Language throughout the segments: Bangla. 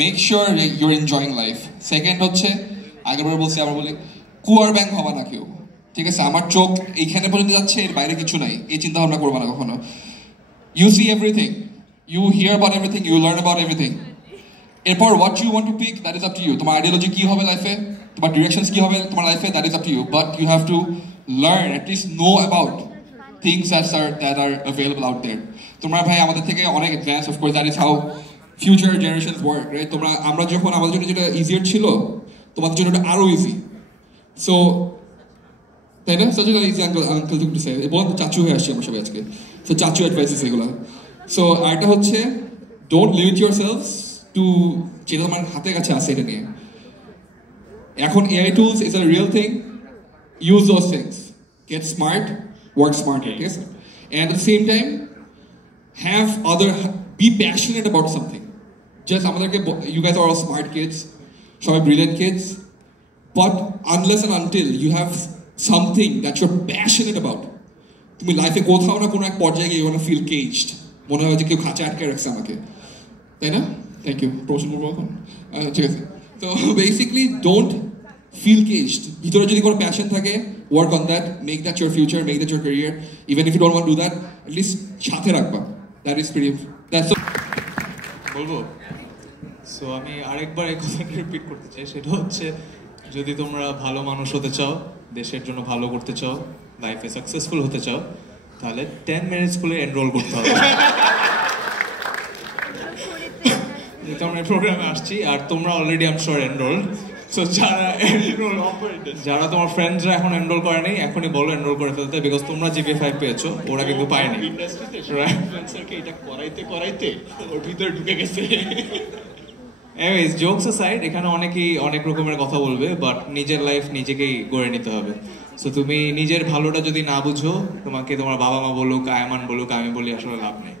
Make sure your enjoying life. Second হচ্ছে আগেরবার বলছি আবার বলি, কুয়ার ব্যাংক হবা না কেউ, ঠিক আছে? আমার চোখ এইখানে পর্যন্ত যাচ্ছে, এর বাইরে কিছু নাই, এই চিন্তা ভাবনা করবা না কখনো। You see everything, you hear about everything, you learn about everything. এরপর what you want to pick, that is up to you. তোমার আইডিওলজি কি হবে লাইফে, তোমার ডিরেকশনস কি হবে তোমার লাইফে, that is up to you. But you have to learn, at least know about things that are available out there. তোমরা ভাই আমাদের থেকে অনেক advance, of course that is how future generations work, right? আমরা যখন আমাদের জন্য যেটা ইজিয়ার ছিল, তোমাদের জন্য এটা আরো ইজি। সো তাই না? So easy uncle to say বল, চাচু হয়ে আসছি আমরা সবাই আজকে। সো চাচু অ্যাডভাইসেস এগুলো। সো আরেকটা হচ্ছে, don't limit your selfs to যেটা তোমার হাতের কাছে আছে এটা নিয়ে। এখন AI tools is a real thing, use those things, get smart, work smarter, yes? And at the same time, be passionate about something. Just you guys are all smart kids, so brilliant kids, but unless and until you have something that you're passionate about, তুমি লাইফে কোথাও না কোনো এক পর্যায়ে গিয়ে you feel caged, মনে হয় যে কেউ খাঁচা আটকে রাখছে আমাকে, তাই না? Thank you. প্রশ্ন করবো এখন, ঠিক আছে? তো বেসিক্যালি ডোন্ট feel caged. ভিতরে যদি কোনো প্যাশন থাকে, work on that, make that your future, make that your career. Even if you don't want to do that, at least সাথে রাখবা। That is pretty, that's so বলবো। সো আমি আরেকবার এই কথাটা রিপিট করতে চাই, সেটা হচ্ছে, যদি তোমরা ভালো মানুষ হতে চাও, দেশের জন্য ভালো করতে চাও, লাইফে সাকসেসফুল হতে চাও, তাহলে 10 মিনিট স্কুলে এনরোল করতে হবে। যেহেতু আমরা এই প্রোগ্রামে আসছি, আর তোমরা already I am sure enrolled. So যারা তোমার ফ্রেন্ডসরা এখন এনরোল করে নেই, এখনই বলো এনরোল করে ফেলতে, বিকজ তোমরা জিপিএ 5 পেয়েছো, ওরা কিন্তু পায়নি। এটা করাইতে করাইতে ওর ভিতরে ঢুকে গেছে। এনিওয়েজ, জোকস অ্যাসাইড, এখানে অনেকেই অনেক রকমের কথা বলবে, বাট নিজের লাইফ নিজেকেই গড়ে নিতে হবে। সো তুমি নিজের ভালোটা যদি না বুঝো, তোমাকে তোমার বাবা মা বলুক, আয়মান বলুক, আমি বলি, আসলে লাভ নেই।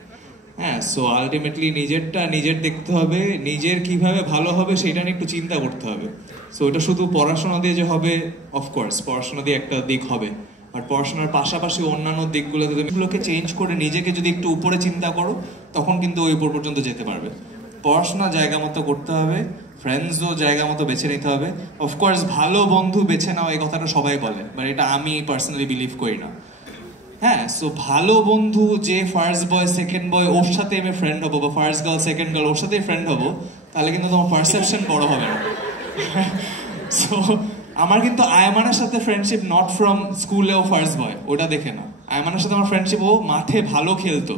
হ্যাঁ, সো আলটিমেটলি নিজেরটা নিজের দেখতে হবে, নিজের কিভাবে ভালো হবে সেটা নিয়ে একটু চিন্তা করতে হবে। সো এটা শুধু পড়াশোনা দিয়ে যে হবে, অফকোর্স পড়াশোনা দিয়ে একটা দিক হবে, বাট পড়াশোনার পাশাপাশি অন্যান্য দিকগুলোতে তুমি এগুলোকে চেঞ্জ করে নিজেকে যদি একটু উপরে চিন্তা করো, তখন কিন্তু ওই উপর পর্যন্ত যেতে পারবে। পড়াশোনা জায়গা মতো করতে হবে, ফ্রেন্ডসও জায়গা মতো বেছে নিতে হবে। অফকোর্স ভালো বন্ধু বেছে নাও, এই কথাটা সবাই বলে, বাট এটা আমি পার্সোনালি বিলিভ করি না। হ্যাঁ, সো ভালো বন্ধু যে ফার্স্ট বয় সেকেন্ড বয় ওর সাথে আমি ফ্রেন্ড হবো, বা ফার্স্ট গার্ল সেকেন্ড গার্ল ওর সাথেই ফ্রেন্ড হবো, তাহলে কিন্তু তোমার পারসেপশন বড় হবে না। সো আমার কিন্তু আয়মানের সাথে ফ্রেন্ডশিপ নট ফ্রম স্কুলে ও ফার্স্ট বয়, ওটা দেখে না। আয়মানের সাথে আমার ফ্রেন্ডশিপ, ও মাঠে ভালো খেলতো,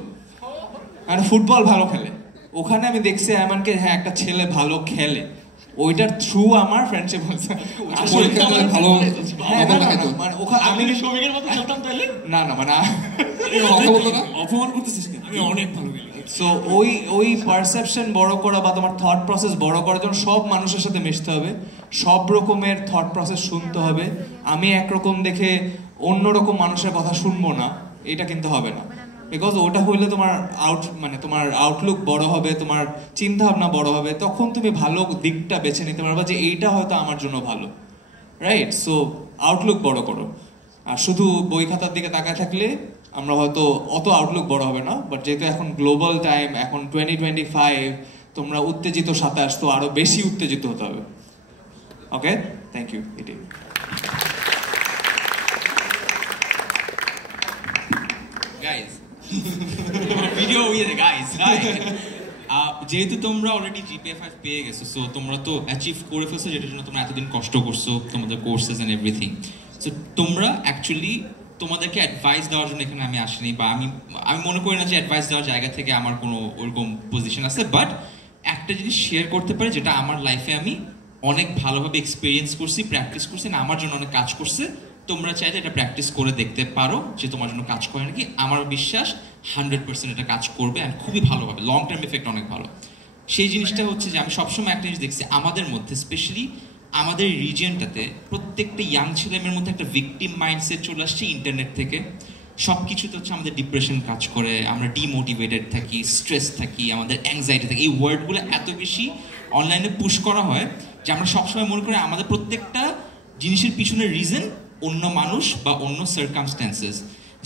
মানে ফুটবল ভালো খেলে, ওখানে আমি দেখছি আয়মানকে, হ্যাঁ একটা ছেলে ভালো খেলে, ওইটার থ্রু আমার ফ্রেন্ডশিপ হচ্ছে। আমি শ্রমিকের মতো খেলতাম তাহলে না, মানে অপমান করতেছিস, আমি অনেক ভালো খেলি। সো ওই পারসেপশন বড় করা বা তোমার থট প্রসেস বড় করার জন্য সব মানুষের সাথে মিশতে হবে, সব রকমের থট প্রসেস শুনতে হবে। আমি একরকম দেখে অন্যরকম মানুষের কথা শুনবো না, এটা কিন্তু হবে না। বিকজ ওটা হইলে তোমার তোমার আউটলুক বড় হবে, তোমার চিন্তা ভাবনা বড় হবে, তখন তুমি ভালো দিকটা বেছে নিতে পারবা যে এইটা হয়তো আমার জন্য ভালো, রাইট? সো আউটলুক বড় করো। আর শুধু বই খাতার দিকে তাকায় থাকলে আমরা হয়তো অত আউটলুক বড় হবে না, বাট যেহেতু এখন গ্লোবাল টাইম, এখন 2025, তোমরা উত্তেজিত 27, তো আরো বেশি উত্তেজিত হতে হবে। ওকে, থ্যাংক ইউ। এটাই গাইস, ভিডিও গাইস, যেহেতু তোমরা অলরেডি জিপিএ 5 পেয়ে গেছো, সো তোমরা তো অ্যাচিভ করে ফেলছো যেটার জন্য তোমরা এতদিন কষ্ট করছো, তোমাদের কোর্সেস এন্ড এভরিথিং। সো তোমরা অ্যাকচুয়ালি, তোমাদেরকে অ্যাডভাইস দেওয়ার জন্য এখানে আমি আসিনি, বা আমি মনে করি না যে অ্যাডভাইস দেওয়ার জায়গা থেকে আমার কোনো ওরকম পজিশন আছে, বাট একটা জিনিস শেয়ার করতে পারি যেটা আমার লাইফে আমি অনেক ভালোভাবে এক্সপিরিয়েন্স করছি, প্র্যাকটিস করছি, না আমার জন্য অনেক কাজ করছে। তোমরা চাইলে এটা প্র্যাকটিস করে দেখতে পারো যে তোমার জন্য কাজ করে নাকি। আমার বিশ্বাস 100% এটা কাজ করবে, আর খুবই ভালোভাবে, লং টার্ম এফেক্ট অনেক ভালো। সেই জিনিসটা হচ্ছে যে আমি সবসময় একটা জিনিস দেখছি আমাদের মধ্যে, স্পেশালি আমাদের রিজিয়নটাতে, প্রত্যেকটা ইয়াং ছেলেমেয়ের মধ্যে একটা ভিকটিম মাইন্ডসেট চলে আসছে ইন্টারনেট থেকে। সব কিছুতে হচ্ছে আমাদের ডিপ্রেশন কাজ করে, আমরা ডিমোটিভেটেড থাকি, স্ট্রেস থাকি, আমাদের অ্যাংজাইটি থাকে। এই ওয়ার্ডগুলো এত বেশি অনলাইনে পুশ করা হয় যে আমরা সবসময় মনে করি আমাদের প্রত্যেকটা জিনিসের পিছনে রিজন অন্য মানুষ বা অন্য সার্কামস্ট্যান্সেস।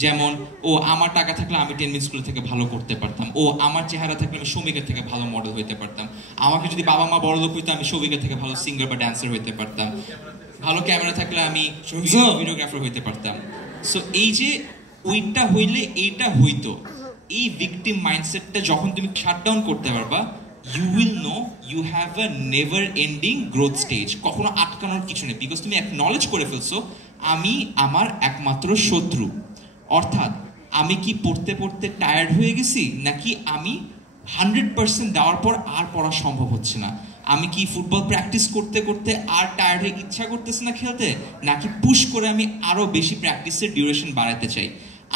যেমন ও আমার টাকা থাকলে আমি 10 মিনিট স্কুল থেকে ভালো করতে পারতাম, ও আমার চেহারা থাকলে আমি সৌমিকের থেকে ভালো মডেল হইতে পারতাম, আমাকে যদি বাবা মা বড় লোক হইতো আমি সৌমিকের থেকে ভালো সিঙ্গার বা ড্যান্সার হইতে পারতাম, ভালো ক্যামেরা থাকলে আমি ভিডিওগ্রাফার হইতে পারতাম। সো এই যে ওইটা হইলে এইটা হইতো, এই ভিকটিম মাইন্ডসেটটা যখন তুমি শাটডাউন করতে পারবা, you will know you have a never ending growth stage. কখনো আটকানোর কিছু নেই, বিকজ তুমি অ্যাকনলেজ করে ফেলছো আমি আমার একমাত্র শত্রু। অর্থাৎ আমি কি পড়তে পড়তে টায়ার্ড হয়ে গেছি, নাকি আমি 100% দেওয়ার পর আর পড়া সম্ভব হচ্ছে না, আমি কি ফুটবল প্র্যাকটিস করতে করতে আর টায়ার্ড হয়ে ইচ্ছা করতেছে না খেলতে, নাকি পুশ করে আমি আরো বেশি প্র্যাকটিসের ডিউরেশন বাড়াতে চাই।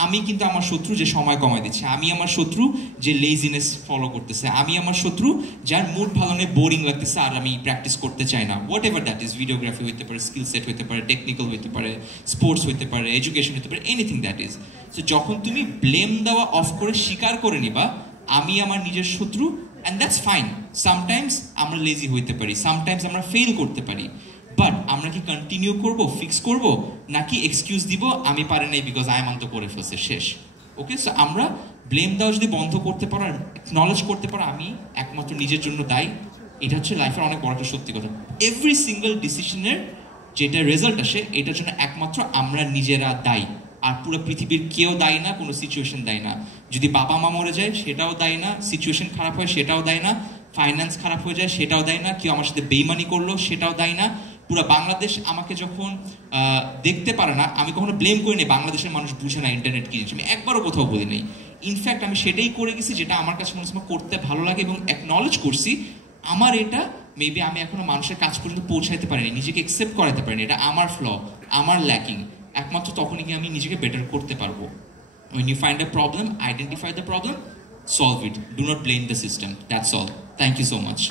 আমি কিন্তু আমার শত্রু যে সময় কমাই দিচ্ছে, আমি আমার শত্রু যে লেজিনেস ফলো করতেছে, আমি আমার শত্রু যার মুড ভালো নেই, বোরিং লাগতেছে আর আমি প্র্যাকটিস করতে চাই না। What ever that is, videography হইতে পারে, স্কিল সেট হইতে পারে, টেকনিক্যাল হইতে পারে, স্পোর্টস হইতে পারে, এডুকেশন হইতে পারে, এনিথিং দ্যাট ইজ। সো যখন তুমি ব্লেম দেওয়া অফ করে স্বীকার করে নিবা আমি আমার নিজের শত্রু, অ্যান্ড দ্যাটস ফাইন। সামটাইমস আমরা লেজি হইতে পারি, সামটাইমস আমরা ফেল করতে পারি, বাট আমরা কি কন্টিনিউ করব, ফিক্স করব, নাকি এক্সকিউজ দিব আমি পারি নাই বিকজ আই এম তো করে ফেলছে শেষ। ওকে, সো আমরা ব্লেম দেওয়া যদি বন্ধ করতে পারো, নলেজ করতে পারো আমি একমাত্র নিজের জন্য দায়ী, এটা হচ্ছে লাইফের অনেক বড় একটা সত্যি কথা। এভরি সিঙ্গেল ডিসিশনের যেটা রেজাল্ট আসে এটার জন্য একমাত্র আমরা নিজেরা দায়ী, আর পুরো পৃথিবীর কেউ দায়ী না, কোনো সিচুয়েশন দায়ী না। যদি বাবা মা মরে যায় সেটাও দায়ী না, সিচুয়েশন খারাপ হয় সেটাও দায়ী না, ফাইন্যান্স খারাপ হয়ে যায় সেটাও দায়ী না, কেউ আমার সাথে বেইমানি করলো সেটাও দায়ী না। পুরো বাংলাদেশ আমাকে যখন দেখতে পারে না, আমি কখনো ব্লেম করি নাই বাংলাদেশের মানুষ বুঝে না ইন্টারনেট কি জিনিস, আমি একবারও কোথাও বলি নাই। ইনফ্যাক্ট আমি সেটাই করে গেছি যেটা আমার কাছে মনে হয় করতে ভালো লাগে, এবং অ্যাকনলেজ করছি আমার এটা মেবি আমি এখনো মানুষের কাছ পর্যন্ত পৌঁছাইতে পারিনি, নিজেকে অ্যাকসেপ্ট করাতে পারিনি, এটা আমার ফ্ল, আমার ল্যাকিং। একমাত্র তখনই গিয়ে আমি নিজেকে বেটার করতে পারবো। When you find a problem, identify the problem, solve it. Do not blame the system. That's all. Thank you so much.